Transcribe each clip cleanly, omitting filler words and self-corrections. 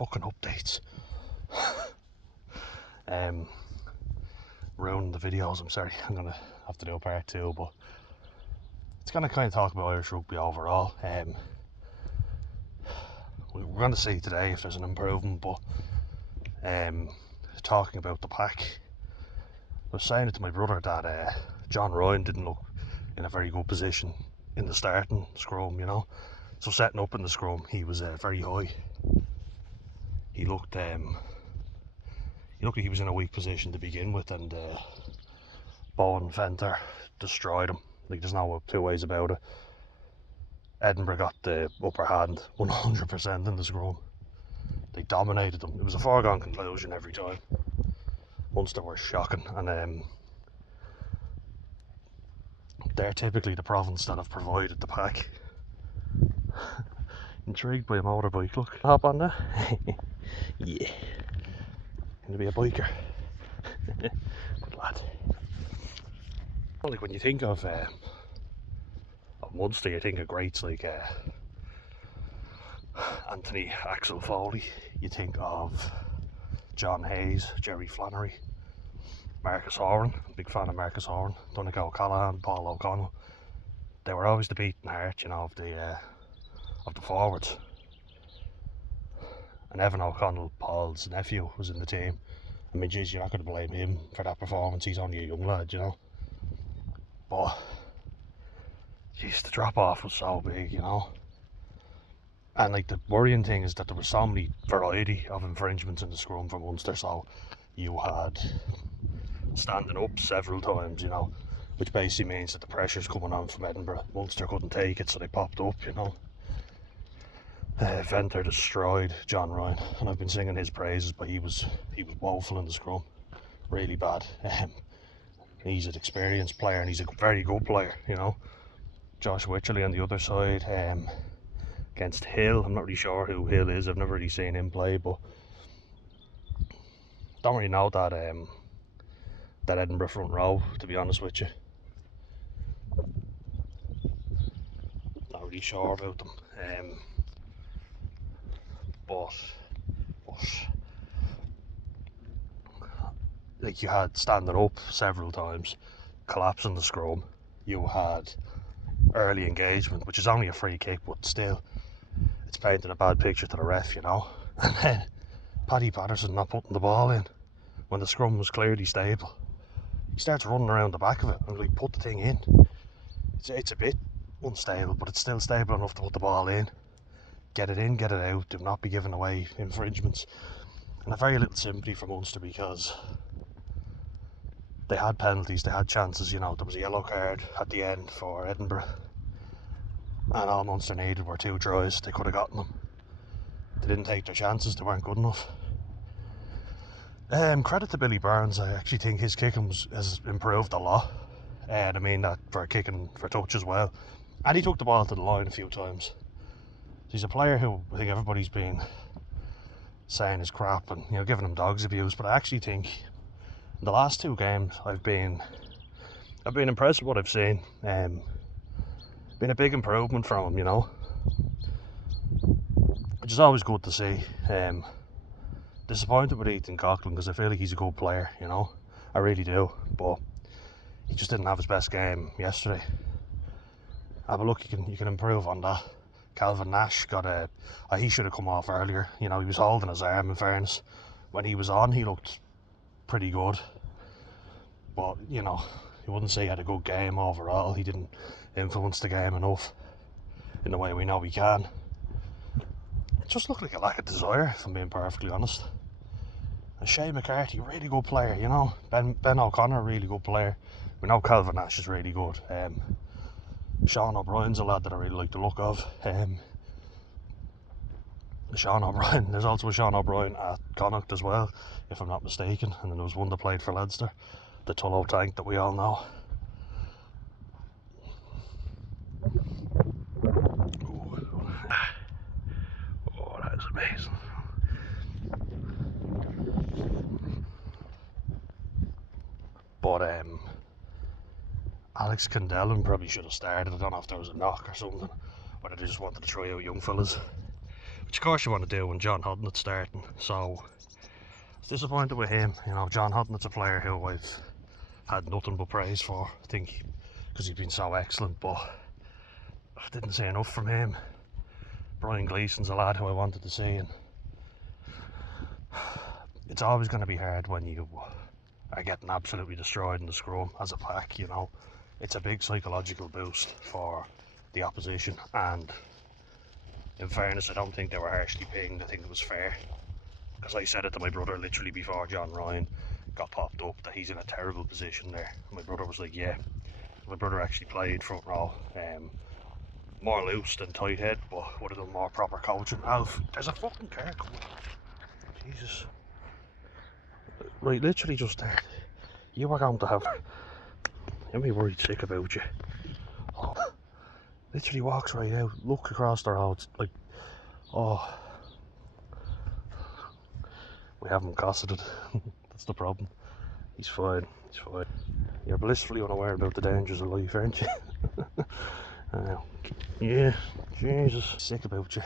fucking updates. Ruining the videos, I'm sorry. I'm gonna have to do a part 2, but it's gonna kind of talk about Irish rugby overall. We're going to see today if there's an improvement, but talking about the pack, I was saying it to my brother that John Ryan didn't look in a very good position in the starting scrum, you know. So setting up in the scrum, he was very high. He looked like he was in a weak position to begin with, and Bowen Venter destroyed him. Like, there's no two ways about it. Edinburgh got the upper hand 100% in the scrum. They dominated them. It was a foregone conclusion every time. Munster were shocking, and they're typically the province that have provided the pack. Intrigued by a motorbike, look. Hop on that? Yeah. Gonna be a biker. Good lad. Like, when you think of Munster, you think of greats like Anthony Axel Foley, you think of John Hayes, Jerry Flannery, Marcus Horan. I'm a big fan of Marcus Horan, Donegal O'Callaghan, Paul O'Connell. They were always the beating heart, you know, of the forwards. And Evan O'Connell, Paul's nephew, was in the team. I mean, geez, you're not going to blame him for that performance. He's only a young lad, you know. But, geez, the drop-off was so big, you know. And, like, the worrying thing is that there was so many variety of infringements in the scrum for Munster. So you had standing up several times, you know, which basically means that the pressure's coming on from Edinburgh. Munster couldn't take it, so they popped up, you know. Venter destroyed John Ryan, and I've been singing his praises, but he was woeful in the scrum, really bad. He's an experienced player, and he's a very good player, you know. Josh Wycherley on the other side, against Hill. I'm not really sure who Hill is. I've never really seen him play, but don't really know that Edinburgh front row, to be honest with you. Not really sure about them. But like, you had standing up several times, collapsing the scrum. You had early engagement, which is only a free kick, but still, it's painting a bad picture to the ref, you know. And then Paddy Patterson not putting the ball in when the scrum was clearly stable. He starts running around the back of it and, like, put the thing in. It's a bit unstable, but it's still stable enough to put the ball in. Get it in, get it out, do not be giving away infringements. And a very little sympathy for Munster, because they had penalties, they had chances, you know. There was a yellow card at the end for Edinburgh, and all Munster needed were 2 tries. They could have gotten them. They didn't take their chances, they weren't good enough. Credit to Billy Burns. I actually think his kicking has improved a lot. And I mean that for kicking for touch as well. And he took the ball to the line a few times. He's a player who I think everybody's been saying is crap and, you know, giving him dog's abuse, but I actually think in the last 2 games I've been impressed with what I've seen. Been a big improvement from him, you know, which is always good to see. Disappointed with Ethan Coughlin, because I feel like he's a good player, you know, I really do, but he just didn't have his best game yesterday. But look, you can improve on that. Calvin Nash he should have come off earlier. You know, he was holding his arm, in fairness. When he was on, he looked pretty good. But, you know, you wouldn't say he had a good game overall. He didn't influence the game enough in the way we know he can. It just looked like a lack of desire, if I'm being perfectly honest. And Shea McCarthy, really good player, you know. Ben O'Connor, really good player. We know Calvin Nash is really good. Sean O'Brien's a lad that I really like the look of. Sean O'Brien, there's also a Sean O'Brien at Connacht as well, if I'm not mistaken. And then there was one that played for Leinster, the Tullow tank that we all know. Oh, that is amazing. But Alex Candellin probably should have started. I don't know if there was a knock or something, whether they just wanted to try out young fellas. which of course you want to do when John Hodnett's starting. So I was disappointed with him. You know, John Hodnett's a player who I've had nothing but praise for, I think, because he's been so excellent, but I didn't see enough from him. Brian Gleeson's a lad who I wanted to see, and it's always going to be hard when you are getting absolutely destroyed in the scrum as a pack, you know. It's a big psychological boost for the opposition, and in fairness, I don't think they were harshly pinged. I think it was fair, because I said it to my brother literally before John Ryan got popped up that he's in a terrible position there. My brother was like, yeah. My brother actually played front row, more loose than tight head, but would have done more proper coaching. Alf, there's a fucking car coming. Jesus. Right, literally just there. You are going to have... You'll be worried sick about you. Oh. Literally walks right out, look across the road, like, oh. We haven't cosseted. That's the problem. He's fine, he's fine. You're blissfully unaware about the dangers of life, aren't you? Yeah, Jesus, sick about you.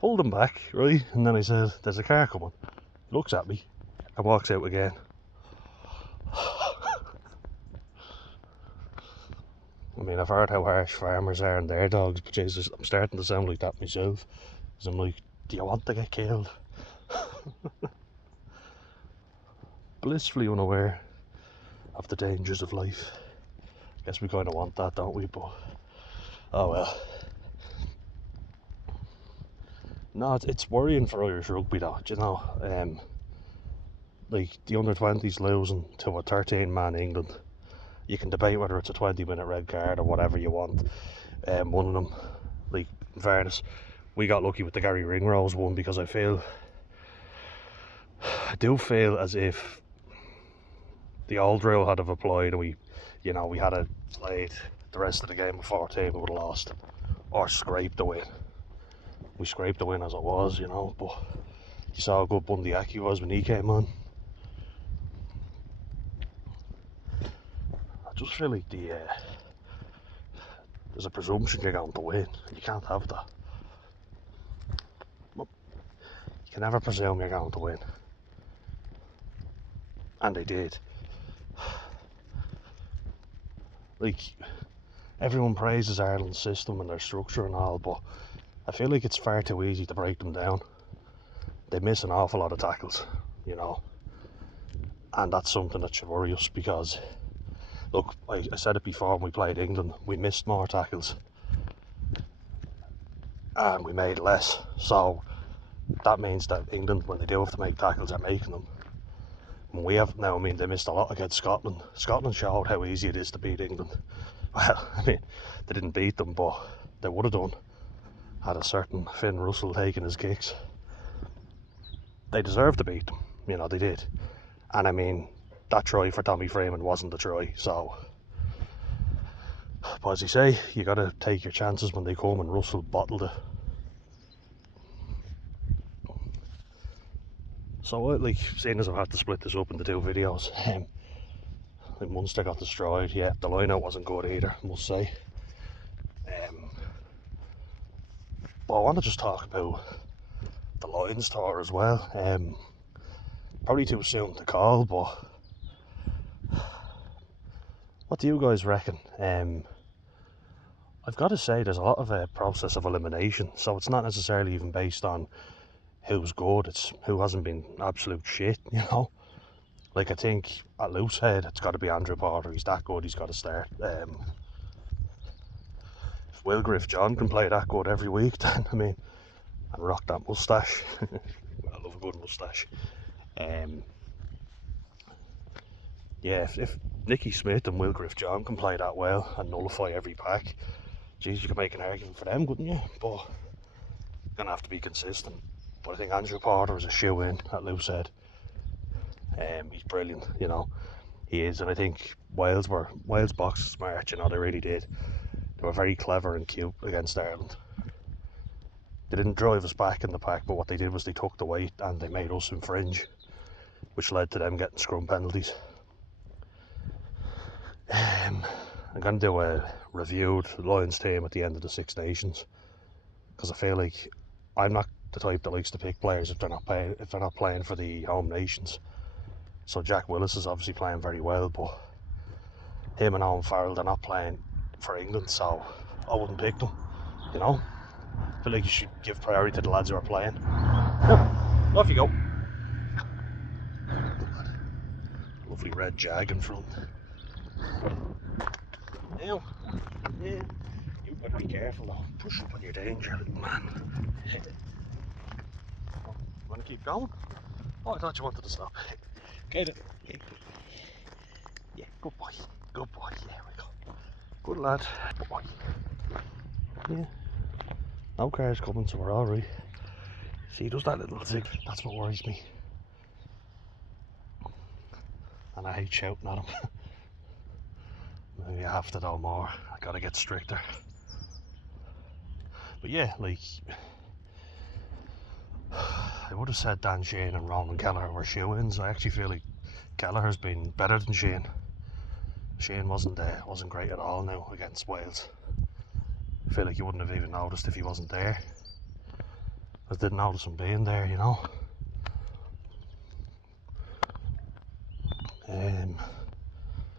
Pulled him back, right? And then I said, there's a car coming. He looks at me and walks out again. I mean, I've heard how harsh farmers are on their dogs, but Jesus, I'm starting to sound like that myself. Because I'm like, do you want to get killed? Blissfully unaware of the dangers of life. Guess we kind of want that, don't we? But oh well. No, it's worrying for Irish rugby though, do you know? Like the under-20s losing to a 13-man England. You can debate whether it's a 20-minute red card or whatever you want. One of them, like, in fairness, we got lucky with the Gary Ringrose one, because I do feel as if the old rule had have applied and we had a played the rest of the game of 14, we would have lost or scraped the win. We scraped the win as it was, you know, but you saw how good Bundy Aki was when he came on. I just feel like there's a presumption you're going to win. You can't have that. You can never presume you're going to win. And they did. Like, everyone praises Ireland's system and their structure and all, but I feel like it's far too easy to break them down. They miss an awful lot of tackles, you know, and that's something that should worry us, because look, I said it before when we played England, we missed more tackles and we made less, so that means that England, when they do have to make tackles, are making them. And we haven't now. I mean, they missed a lot against Scotland. Scotland showed how easy it is to beat England. Well, I mean, they didn't beat them, but they would have done had a certain Finn Russell taking his kicks. They deserved to beat them, you know, they did. And I mean, that try for Tommy Freeman wasn't the try, so. But as you say, you got to take your chances when they come, and Russell bottled it. So, like, seeing as I've had to split this up into two videos, like Munster got destroyed. Yeah, the line-out wasn't good either, I must say. But I want to just talk about the Lions tour as well. Probably too soon to call, but what do you guys reckon? I've got to say, there's a lot of a process of elimination, so it's not necessarily even based on who's good, it's who hasn't been absolute shit, you know. Like, I think at loose head it's got to be Andrew Porter. He's that good, he's got to start. If Will Griff John can play that good every week, then I mean, and rock that moustache. I love a good moustache. Yeah, if Nicky Smith and Will Griff John can play that well and nullify every pack, geez, you could make an argument for them, couldn't you? But you're gonna have to be consistent. But I think Andrew Porter is a shoe-in at loose head. He's brilliant, you know. He is, and I think Wales boxed smart, you know, they really did. They were very clever and cute against Ireland. They didn't drive us back in the pack, but what they did was they took the weight and they made us infringe, which led to them getting scrum penalties. I'm going to do a review of the Lions team at the end of the Six Nations. because I feel like I'm not the type that likes to pick players if they're not playing for the home nations. So Jack Willis is obviously playing very well, but him and Owen Farrell, they're not playing for England, so I wouldn't pick them. You know, I feel like you should give priority to the lads who are playing. Yep. Off you go. Lovely red Jag in front. Now, yeah, you better be careful though. Push up on your danger, little man. Want to keep going? Oh, I thought you wanted to stop. Okay then. Yeah, good boy. Good boy. Yeah, we go. Good lad. Good boy. Yeah. No cars coming, so we're alright. See, does that little zig? That's what worries me. And I hate shouting at him. Maybe I have to do more. I gotta get stricter. But yeah, like, I would have said Dan Shane and Ronan Kelleher were shoe-ins. I actually feel like Kelleher's been better than Shane. Shane wasn't great at all now against Wales. I feel like you wouldn't have even noticed if he wasn't there. I didn't notice him being there, you know.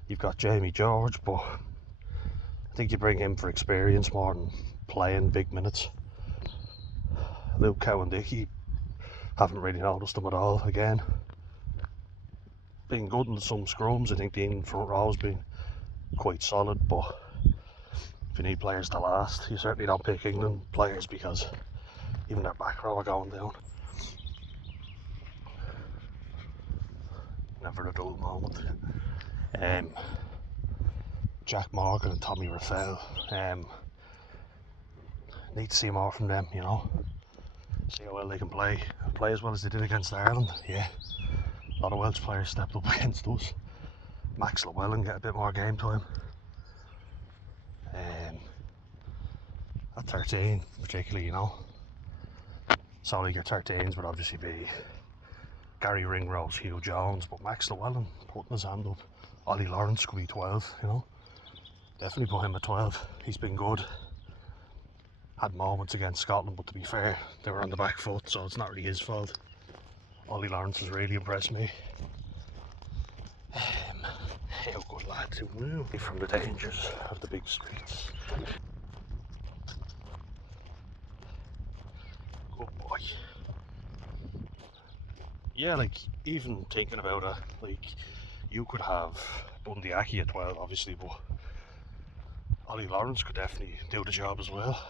You've got Jamie George, but I think you bring him for experience more than playing big minutes. Luke Cowan-Dickey, haven't really noticed him at all again. Been good in some scrums. I think the England front row's been quite solid, but if you need players to last, you certainly don't pick England players because even their back row are going down. Never a dull moment. Jack Morgan and Tommy Raffel, need to see more from them, you know. See how well they can play as well as they did against Ireland. Yeah, a lot of Welsh players stepped up against us. Max Llewellyn get a bit more game time. At 13 particularly, you know. So like your 13s would obviously be Gary Ringrose, Hugh Jones, but Max Llewellyn putting his hand up. Ollie Lawrence could be 12, you know. Definitely put him at 12. He's been good. Had moments against Scotland, but to be fair, they were on the back foot, so it's not really his fault. Ollie Lawrence has really impressed me. How good lads who move from the dangers of the big streets. Good boy. Yeah, like, even thinking about it, like, you could have Bundy Aki at 12, obviously, but Ollie Lawrence could definitely do the job as well.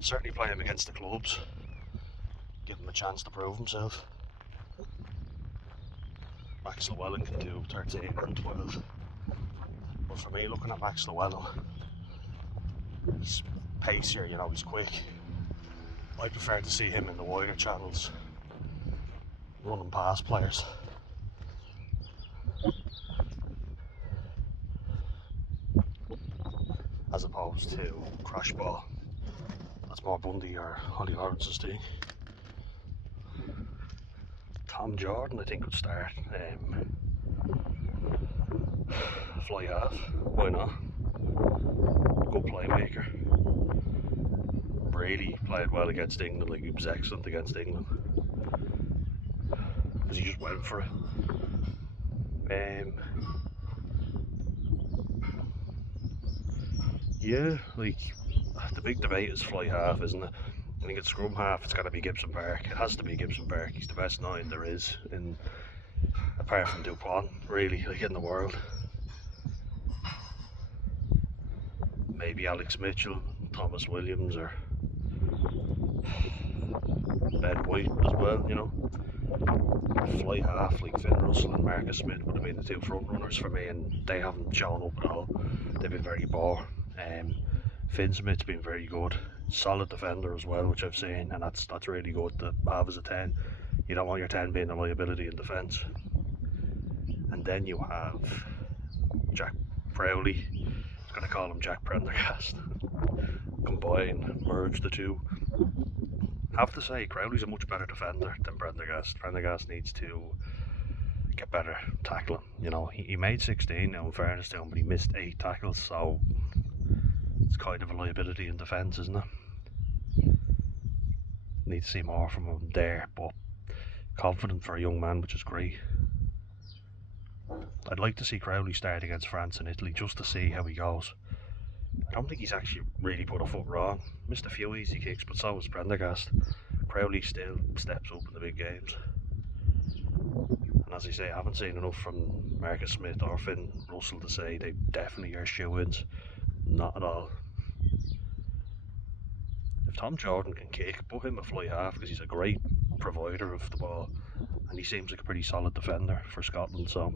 Certainly play him against the clubs, give him a chance to prove himself. Max Llewellyn can do 13 and 12. But for me, looking at Max Llewellyn, he's pacier, you know, he's quick. I prefer to see him in the wider channels, running past players. As opposed to crash ball. That's more Bundy or Ollie Lawrence's thing. Tom Jordan, I think, would start. Fly half, why not? Good playmaker. Brady played well against England, like he was excellent against England. Because he just went for it. Yeah, like, the big debate is fly half, isn't it? I think it's scrum half, it's got to be Gibson Park. It has to be Gibson Park. He's the best 9 there is, apart from Dupont, really, like, in the world. Maybe Alex Mitchell, Thomas Williams, or Ben White as well, you know. Fly half, like Finn Russell and Marcus Smith would have been the 2 front runners for me, and they haven't shown up at all. They've been very poor. Finn Smith's been very good, solid defender as well, which I've seen, and that's really good to have as a 10. You don't want your 10 being a liability in defence. And then you have Jack Crowley, I'm going to call him Jack Prendergast. Combine, merge the two. I have to say, Crowley's a much better defender than Prendergast. Prendergast needs to get better tackling. You know, he made 16 now, in fairness to him, but he missed 8 tackles, so it's kind of a liability in defence, isn't it? Need to see more from him there, but confident for a young man, which is great. I'd like to see Crowley start against France and Italy just to see how he goes. I don't think he's actually really put a foot wrong. Missed a few easy kicks, but so was Prendergast. Crowley still steps up in the big games. And as I say, I haven't seen enough from Marcus Smith or Finn Russell to say they definitely are shoe-ins. Not at all. If Tom Jordan can kick, put him a fly half because he's a great provider of the ball and he seems like a pretty solid defender for Scotland, so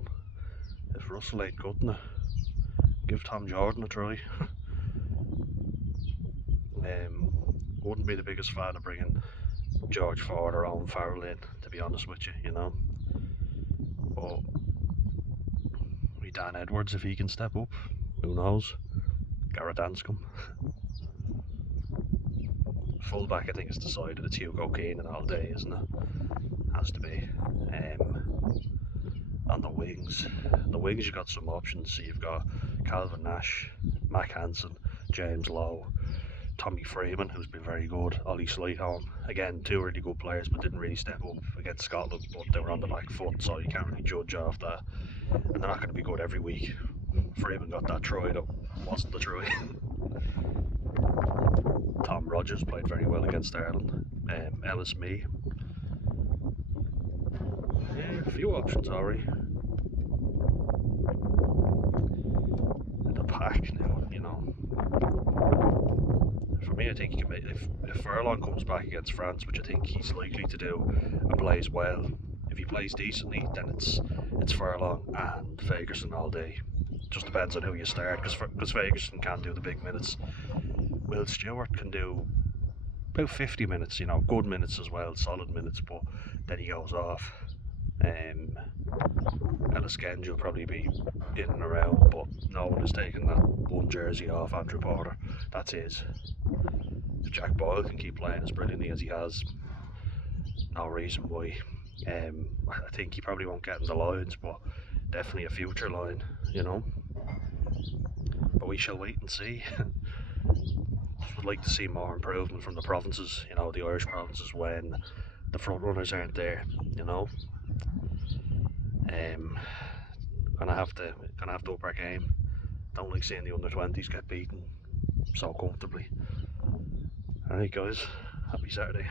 if Russell ain't cutting it, give Tom Jordan a try. Wouldn't be the biggest fan of bringing George Ford or Owen Farrell in, to be honest with you, you know. But with Dan Edwards, if he can step up, who knows? Garrett Anscombe. Fullback, I think, is decided. It's Hugo Keenan all day, isn't it? Has to be. On the wings, you've got some options. So you've got Calvin Nash, Mac Hansen, James Lowe, Tommy Freeman, who's been very good, Ollie Slightholme. Again, two really good players, but didn't really step up against Scotland, but they were on the back foot, so you can't really judge off that. And they're not going to be good every week. Freeman got that try that wasn't the try. Tom Rogers played very well against Ireland. Ellis Mee. Yeah, a few options, alright. In the pack now, you know. For me, I think you can make, if Furlong comes back against France, which I think he's likely to do, and plays well, if he plays decently, then it's Furlong and Fagerson all day. Just depends on who you start, because Fagerson can do the big minutes. Will Stewart can do about 50 minutes, you know, good minutes as well, solid minutes, but then he goes off. Ellis Genge will probably be in and around, but no one is taking that one jersey off Andrew Porter. That's his. If Jack Boyle can keep playing as brilliantly as he has, no reason why. I think he probably won't get in the lines, but definitely a future line, you know. But we shall wait and see. Would like to see more improvement from the provinces, you know, the Irish provinces, when the front runners aren't there, you know. Gonna have to up our game. Don't like seeing the under-20s get beaten so comfortably. Alright guys, happy Saturday.